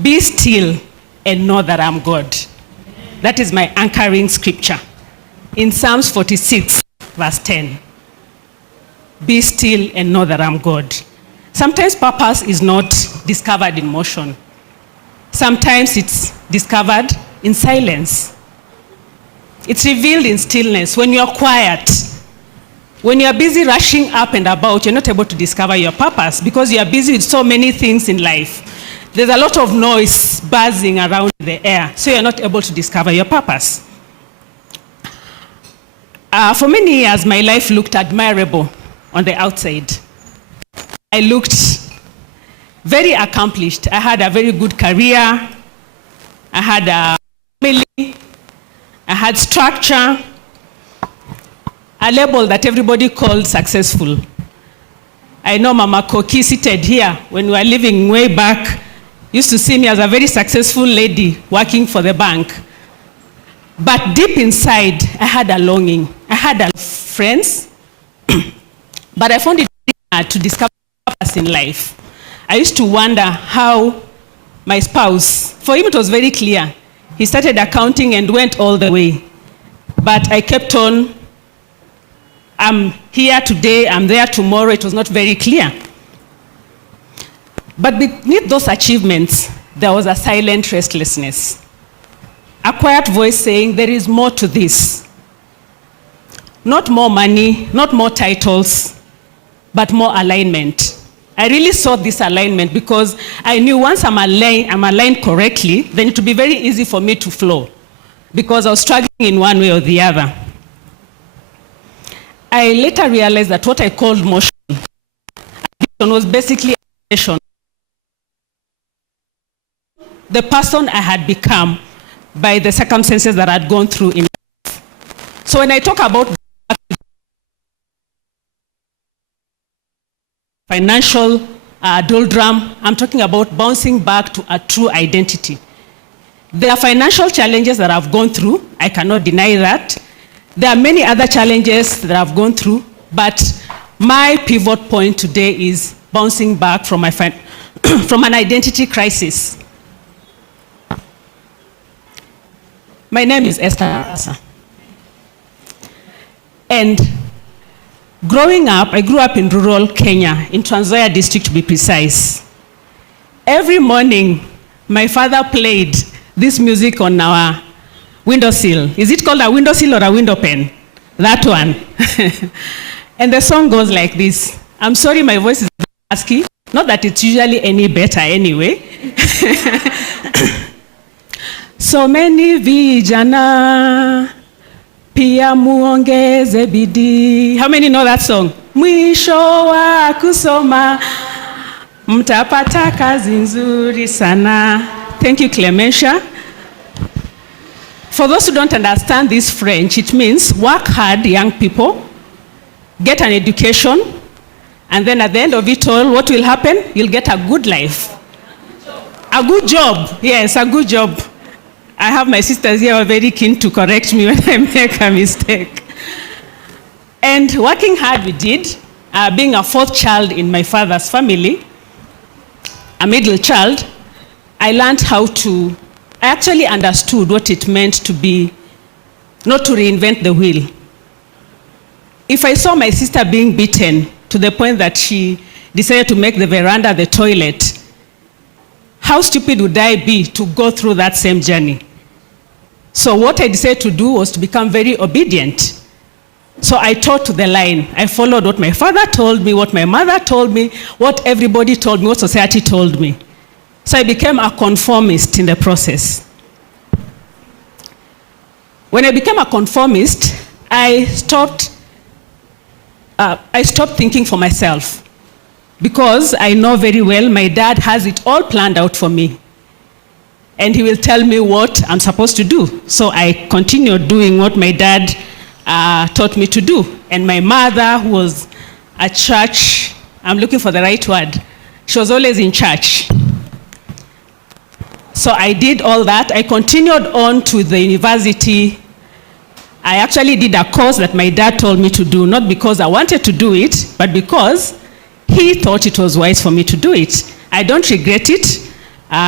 Be still and know that I'm God. That is my anchoring scripture. In Psalms 46, verse 10. Be still and know that I'm God. Sometimes purpose is not discovered in motion. Sometimes it's discovered in silence. It's revealed in stillness. When you're quiet, when you're busy rushing up and about, you're not able to discover your purpose because you're busy with so many things in life. There's a lot of noise buzzing around the air, so you're not able to discover your purpose. For many years, my life looked admirable on the outside. I looked very accomplished. I had a very good career. I had a family. I had structure. A label that everybody called successful. I know Mama Koki seated here when we were living way back used to see me as a very successful lady working for the bank. But deep inside, I had a longing. I had friends, but I found it hard to discover purpose in life. I used to wonder how my spouse, for him it was very clear. He started accounting and went all the way. But I kept on, I'm here today, I'm there tomorrow. It was not very clear. But beneath those achievements, there was a silent restlessness. A quiet voice saying, there is more to this. Not more money, not more titles, but more alignment. I really sought this alignment because I knew once I'm aligned correctly, then it would be very easy for me to flow because I was struggling in one way or the other. I later realized that what I called motion was basically action. The person I had become by the circumstances that I had gone through in life. So when I talk about financial doldrum, I'm talking about bouncing back to a true identity. There are financial challenges that I've gone through. I cannot deny that. There are many other challenges that I've gone through, but my pivot point today is bouncing back from from an identity crisis. My name is Esther Barasa. And growing up, I grew up in rural Kenya, in Trans Nzoia district to be precise. Every morning, my father played this music on our windowsill. Is it called a windowsill or a window pane? That one. And the song goes like this. I'm sorry my voice is husky. Not that it's usually any better anyway. So many vijana pia muongeze bidii. How many know that song? Mwisho wa kusoma mtapata kazi nzuri sana. Thank you, Clementia. For those who don't understand this French, it means work hard, young people, get an education, and then at the end of it all, what will happen? You'll get a good life. A good job. Yes, a good job. I have my sisters here who are very keen to correct me when I make a mistake. And working hard we did, being a fourth child in my father's family, a middle child, I learned I actually understood what it meant to be, not to reinvent the wheel. If I saw my sister being beaten to the point that she decided to make the veranda the toilet, how stupid would I be to go through that same journey? So what I decided to do was to become very obedient. So I taught to the line. I followed what my father told me, what my mother told me, what everybody told me, what society told me. So I became a conformist in the process. When I became a conformist, I stopped thinking for myself because I know very well my dad has it all planned out for me. And he will tell me what I'm supposed to do. So I continued doing what my dad taught me to do. And my mother, who was at church, I'm looking for the right word, she was always in church. So I did all that. I continued on to the university. I actually did a course that my dad told me to do, not because I wanted to do it, but because he thought it was wise for me to do it. I don't regret it.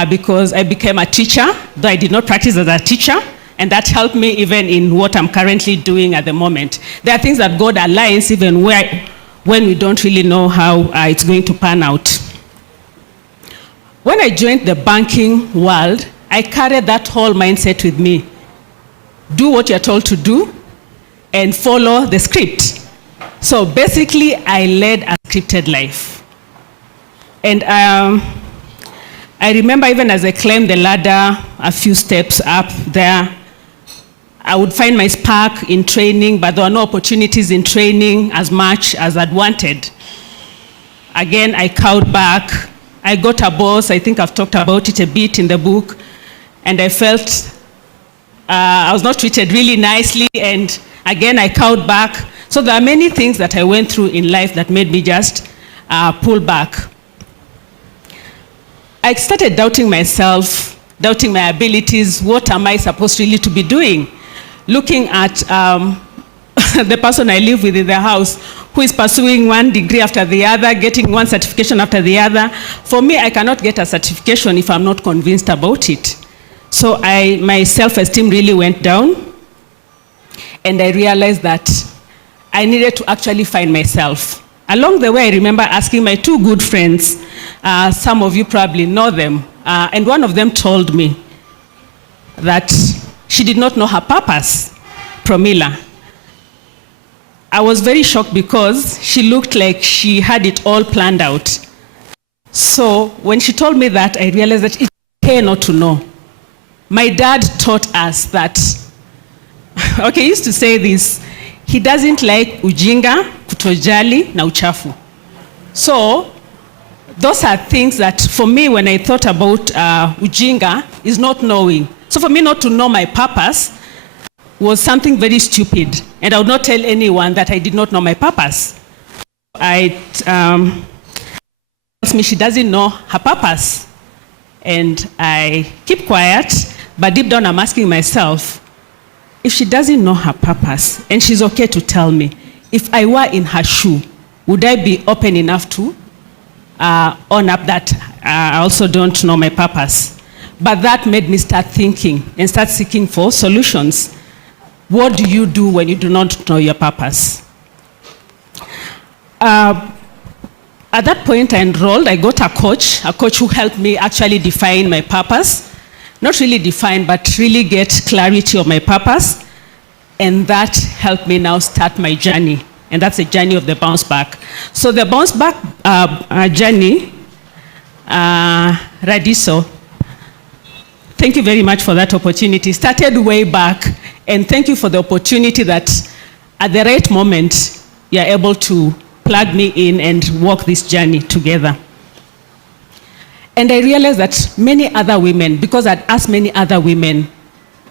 because I became a teacher, though I did not practice as a teacher, and that helped me even in what I'm currently doing at the moment. There are things that God aligns even when we don't really know how it's going to pan out. When I joined the banking world, I carried that whole mindset with me. Do what you're told to do and follow the script. So basically, I led a scripted life. And I remember even as I climbed the ladder, a few steps up there, I would find my spark in training, but there were no opportunities in training as much as I'd wanted. Again, I cowed back. I got a boss. I think I've talked about it a bit in the book. And I felt I was not treated really nicely. And again, I cowed back. So there are many things that I went through in life that made me just pull back. I started doubting myself, doubting my abilities. What am I supposed really to be doing? Looking at the person I live with in the house, who is pursuing one degree after the other, getting one certification after the other. For me, I cannot get a certification if I'm not convinced about it. So my self-esteem really went down, and I realized that I needed to actually find myself. Along the way, I remember asking my two good friends, some of you probably know them, and one of them told me that she did not know her purpose, Promila. I was very shocked because she looked like she had it all planned out. So when she told me that, I realized that it's okay not to know. My dad taught us that, okay, he used to say this, he doesn't like ujinga, kutojali, na uchafu. So those are things that for me, when I thought about ujinga, is not knowing. So for me not to know my purpose was something very stupid. And I would not tell anyone that I did not know my purpose. Tells me she doesn't know her purpose. And I keep quiet, but deep down I'm asking myself, if she doesn't know her purpose, and she's okay to tell me, if I were in her shoe, would I be open enough to own up that I also don't know my purpose? But that made me start thinking and start seeking for solutions. What do you do when you do not know your purpose? At that point, I enrolled. I got a coach who helped me actually define my purpose. Not really define, but really get clarity of my purpose. And that helped me now start my journey. And that's the journey of the bounce back. So the bounce back journey, Radiso, thank you very much for that opportunity. Started way back, and thank you for the opportunity that at the right moment, you're able to plug me in and walk this journey together. And I realized that many other women, because I'd asked many other women,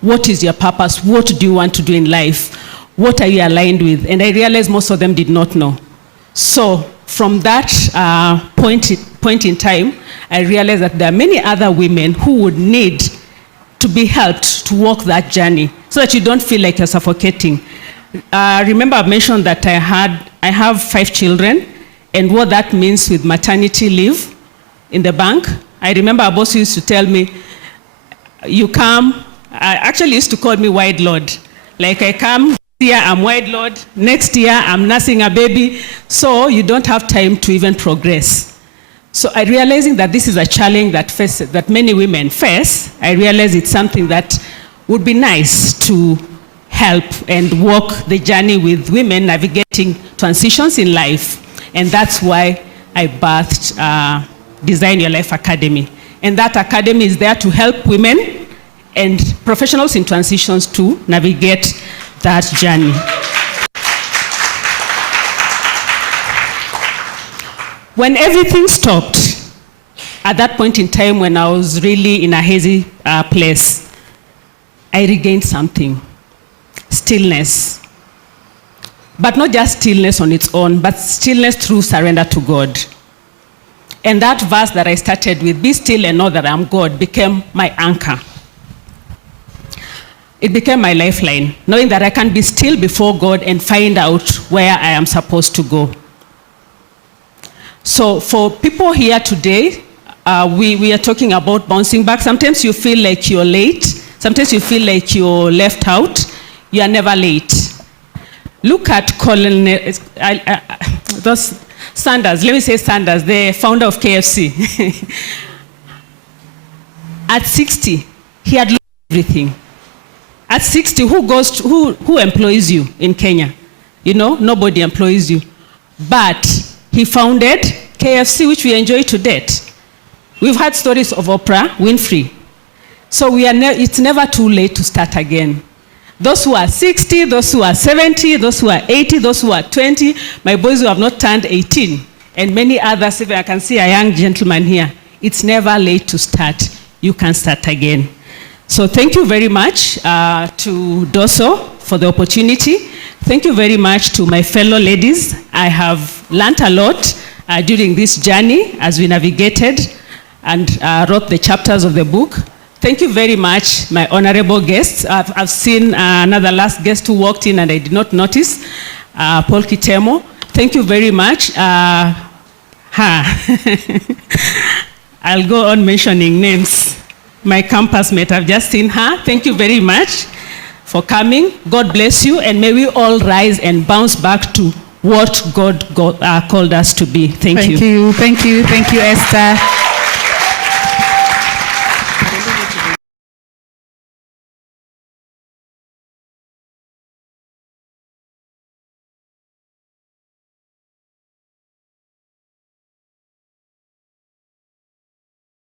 what is your purpose? What do you want to do in life? What are you aligned with? And I realized most of them did not know. So from that point in time, I realized that there are many other women who would need to be helped to walk that journey so that you don't feel like you're suffocating. Remember I mentioned that I have 5 children, and what that means with maternity leave in the bank. I remember our boss used to tell me, you come, actually used to call me wide load. Like I come, this year I'm wide load, next year I'm nursing a baby, so you don't have time to even progress. So I realizing that this is a challenge that many women face, I realize it's something that would be nice to help and walk the journey with women navigating transitions in life. And that's why I birthed Design Your Life Academy. And that academy is there to help women and professionals in transitions to navigate that journey. When everything stopped, at that point in time when I was really in a hazy place, I regained something, stillness. But not just stillness on its own, but stillness through surrender to God. And that verse that I started with, be still and know that I'm God, became my anchor. It became my lifeline, knowing that I can be still before God and find out where I am supposed to go. So for people here today, we are talking about bouncing back. Sometimes you feel like you're late. Sometimes you feel like you're left out. You are never late. Look at those Sanders. Let me say Sanders, the founder of KFC. At 60, he had lost everything. At 60, who employs you in Kenya? You know, nobody employs you. But he founded KFC, which we enjoy to date. We've had stories of Oprah Winfrey. So it's never too late to start again. Those who are 60, those who are 70, those who are 80, those who are 20, my boys who have not turned 18, and many others, even I can see a young gentleman here. It's never late to start. You can start again. So thank you very much to Doso for the opportunity. Thank you very much to my fellow ladies. I have learned a lot during this journey as we navigated and wrote the chapters of the book. Thank you very much, my honorable guests. I've seen another last guest who walked in and I did not notice, Paul Kitemo. Thank you very much. I'll go on mentioning names. My campus mate, I've just seen her. Thank you very much for coming. God bless you, and may we all rise and bounce back to what God called us to be. Thank you. Thank you, Esther.